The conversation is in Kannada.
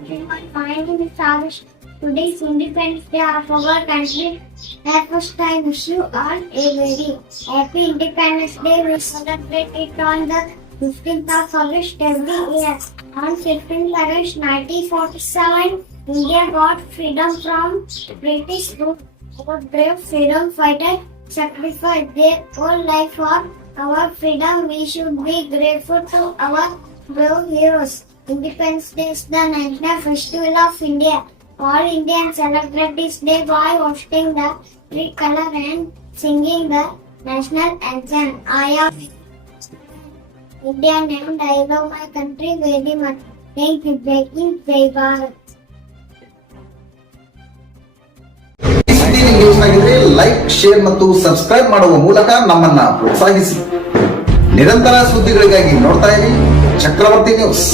Everyone, my name is Avish. Today is Independence Day of our country. At first I wish you all a very happy Independence Day. We celebrate it on the 15th of August every year. On 15th August 1947, India got freedom from British rule. Our brave freedom fighters sacrificed their whole life for our freedom. We should be grateful to our brave heroes. Independence Day is the national festival of India. All Indians celebrate this day by hosting the tree color and singing the national anthem. I am Indian and I love my country very much. Thank you, for Jai Bharat. ಈ ಸುದ್ದಿ ನಿಮ್ಗೆ ಯೂಸ್ ಆಗಿದ್ರೆ ಲೈಕ್ ಶೇರ್ ಮತ್ತು ಸಬ್ಸ್ಕ್ರೈಬ್ ಮಾಡುವ ಮೂಲಕ ನಮ್ಮನ್ನ ಪ್ರೋತ್ಸಾಹಿಸಿ ನಿರಂತರ ಸುದ್ದಿಗಳಿಗಾಗಿ ನೋಡ್ತಾ ಇರಿ ಚಕ್ರವರ್ತಿ ನ್ಯೂಸ್